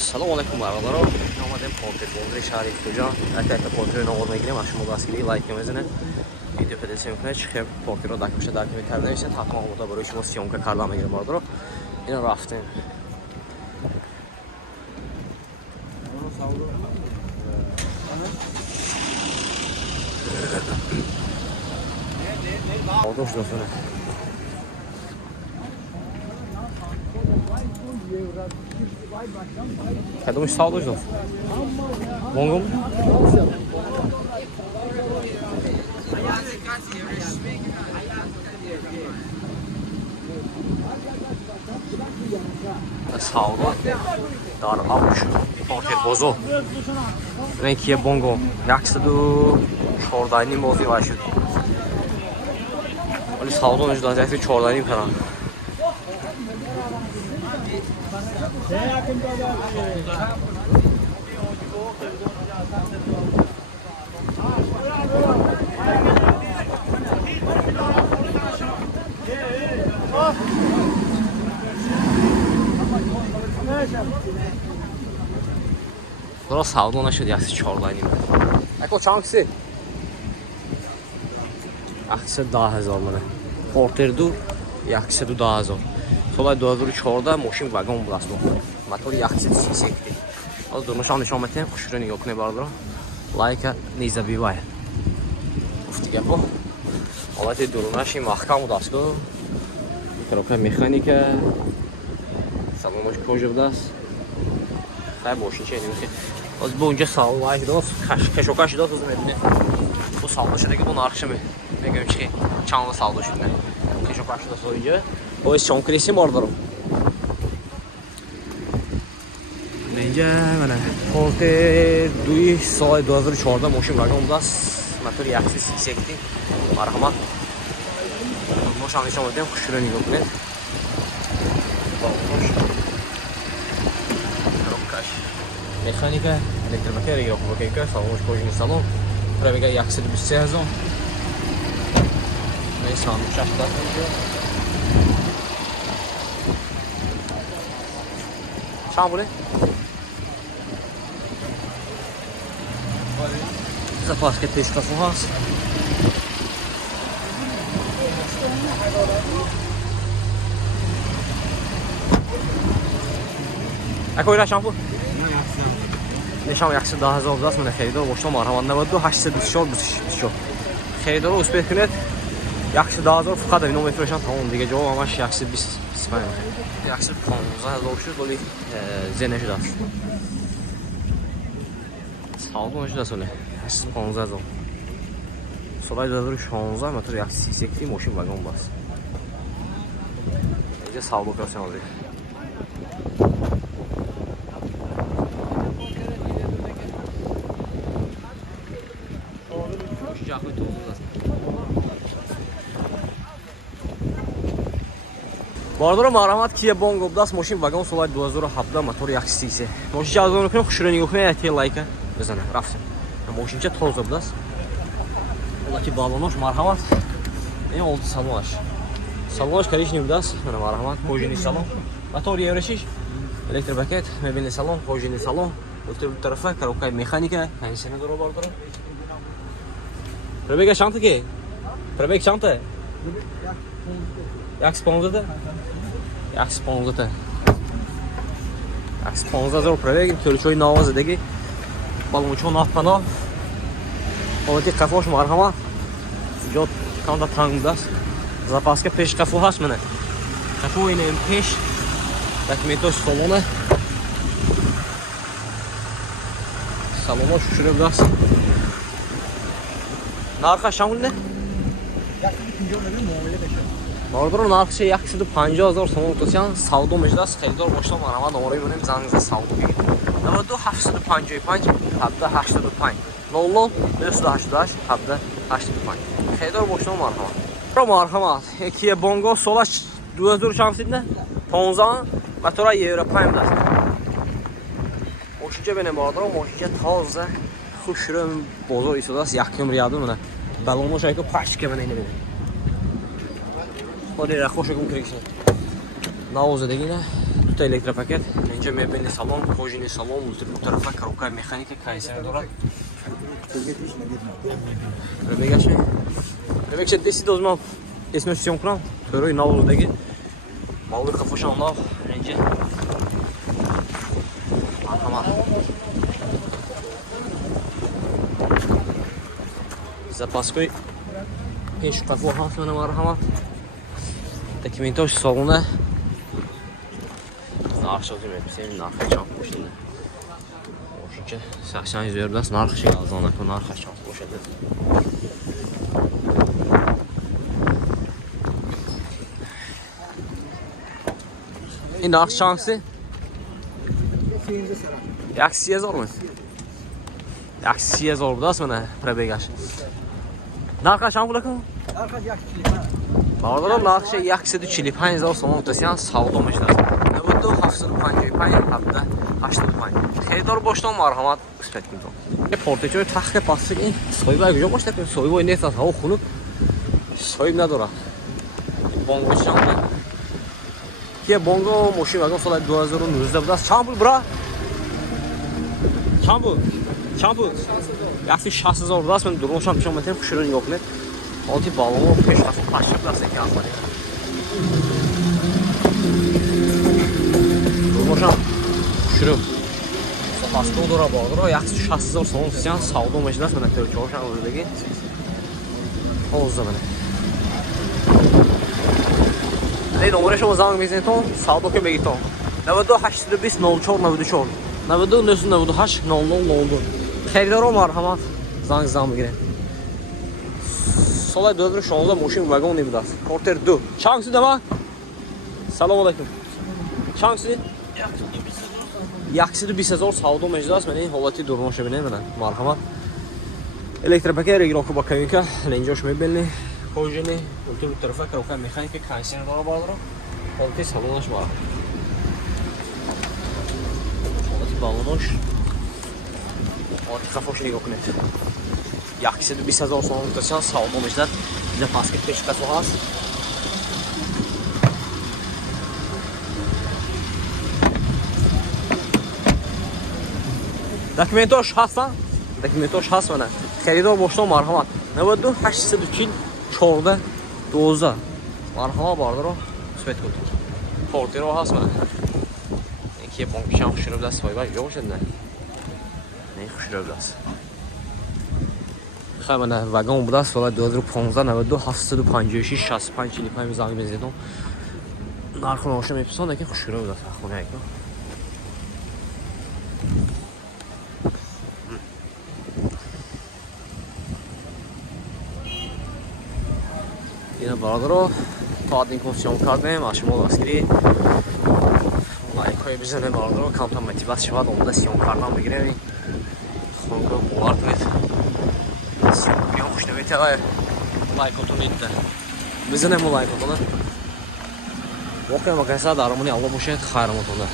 Салом алейкум бародаро. Омадем портер бонри шаҳри Фуҷан. Як портер навод мегирем, аз шумо дастгирии лайк мезанед. Видео педесем кунед, чихе портеро дакоша дар ками карда мешад. Ҳатман бода барои шумо сиёмка карда мегирем бародаро. Ино рафтем. Одош досоне. Kadımız sağ olun. Bongum. Sağ olun. Dar avuç. Porter bozo. Renkiye bongo. Yaksadı. Çordayni bozu başladı. Ali sağ olun. Zaten çordayni falan. Sonra sağda ona şöyle yaksi çorlayayım. Eko çankisi. Yaksi daha hazır olmalı. Porterdu yaksi du daha hazır. Солай 2004 мошин вагон буд аст. Мотори 130 кг. Ҳозир дурнашон нишон метем, хушро нигоҳ кунед бародаро. Лайка не забивай. Гуфти гапо. ҳолати дурнаши маҳкам буд аст. Коробка механика. Салонош кожа буд аст. Хай бошин че немисе. Ҳозир бо унҷа салонаш дост, кашокаш дост ӯз мебинед. Бу савдо шудаги бу нархша мегӯям чи чанд савдо шуд. Кашокаш дост оинҷа. Boyuz çon kresi bardarım. Bence mana Porter 2 soy 2004 moşin vagon das. Motor yaxshi siksekdi. Marhamat. Moşan nishon edem, xushro nigoh qiling. Mexanika, elektrobateriya yo'q, bakayka, salon kojini salon. Praviga yaxshi 23000. Men sonu chashtadim. چند بوده؟ زفاف که پیش کفو هست اکوی را شامپو؟ نشام 110,000 دست من خریدار باشم مرحمت 92 824 24 خریدار رو اسپیت کنید 110,000 فقط اینو میفروشن تمام دیگه جواب همش 120 اسپایم 115,000 شد ولی زنه شده است سالون شده ساله 115,000 سالای 2016 موتور 131 ماشین واگن باز اینجا سال اپراسیون آوری جاخوی توزیع است باردار مرحمت کیه بونگو دست ماشین واگن سال 2017 موتور 133 ماشین جذاب میکنه خوشرو نگاه کنید احتیاج لایک بزنه رفتیم ماشین چه تازه بود است ولی که بالونش مرحمت این oldu salonش کاریش نبود است من مرحمت موجینی salon موتور یورشیش elektropaket مبینی salon موجینی salon اون طرفه کاروکای مکانیکا این سنه دارو باردار پربیگ شانته کی پربیگ شانته 115,000 пробеги, ключовой навоз зедеги, балончон нафпана, ҳолати қафош марҳама, ҷо канда танг будаст, запаска пеш қафо ҳаст мана, қафо инем пеш, документош салона, салона шушуре будаст, нарха шамулне? Мардор нархши 150,000 сомон тосян савдо мешдаст херидор бошта марҳамат номарои монем занг савдо бигир 92 755 785 00 288 785 херидор бошта марҳамат екие бонго солаш 2000 чанд сидне 15 мотора евро 5 даст мошинҷа бене мардор мошинҷа тоза хушрум бозор исодаст якум риаду мана балонош айко пашка бене бене Ходи рахошакум крикшне. Навоз дегина 4 електропакет. اینجا мебельный салон, кожаный салон, внутри двух тарafа коробка механика, кондиционер дорад. Пробегаши. Пробегаши 10 дозмал. Esme sütyon kuram. Törü Navlu'daki Mallı Kafoşan Nav. Önce Marhamat. Zapaskoy Peş kafu hasmına marhamat. Dokumentoş salonu. Narx sözüm etmişim. Narx çank boşunda. Boşunca 80 %100 narx şey aldı. Ona narx çank boşunda. این ناخت شانسی؟ یک 30,000 می؟ یک 30,000 بود است منه پربیگش. ناخت شام بوده کن؟ ناخت یک کلیپ. باردارم ناخت 145,000 سوم متوسط ساعت میشه. نبود 755 هفته 85. خیلی دار باشتم مرحمت اسپت می‌کنم. یه پورتچوی تخت پاسک این سویبا کجا باشه که سویبا نیست از هوا خنک سویب نداره. بانگوش جان که بانگو ماشین واگن سال 2019 بود است. چند بود برا؟ چند بود؟ چند بود؟ 160,000 بود است. من درونشم پیشم میتونم خوشرو نگاه کنید. آنتی بالامو پیش رفت پاشم دست که آسمانی. درونشم خوشرو. پاسکو دورا باردارا 160,000 سوم سیان ساعت میشه است. من ترکیه چهارشنبه روزی حوض زمینه. این نمره شما زنگ میزنید تو ساعت که بگید تو 92 820 04 94 92 998 0002 خریدارا مرحمت زنگ میگیرین سال 2016 ماشین واگن نبود است کارتر 2 چند سود ما سلام علیکم چند سود 120,000 ساعت میشه است. من این حالتی درماشه ببینید من مرحمت الکتریکه رگیراکو با کمیکا اینجاش میبینید کожаный ультра طرفه коробка механика кондиционер дора бардро холки салонаш бар холки балонош холки кафош нигоҳ кунед 120,000 сом мутасиан савдо мешавад ин паски пешкасо ҳаст документош ҳастан документош ҳаст мана харидор бошто марҳамат 92 840 14 12 مرحبا باردارو سپید کن پورتی رو هست من اینکه بانکش هم خوشی رو بدست فایبر یا باشد نه نه خوشی رو بدست خیلی من وگان بدست سال 2015 92 756 65 45 زنگ بزیدم نرخون آشم میپسانده که خوشی رو بدست خونه ایک اینا برادرو تا این کنسیون کردیم از شما دستگیری لایک های بزنید برادرو کم تا موتیویت شود اومده سیون کردن بگیرید خونگو باور کنید بیان خوشنویتی آقای لایکاتون ایده بزنید مو لایکاتونه واقعا مقایسه درمونی الله باشه خیرمتونه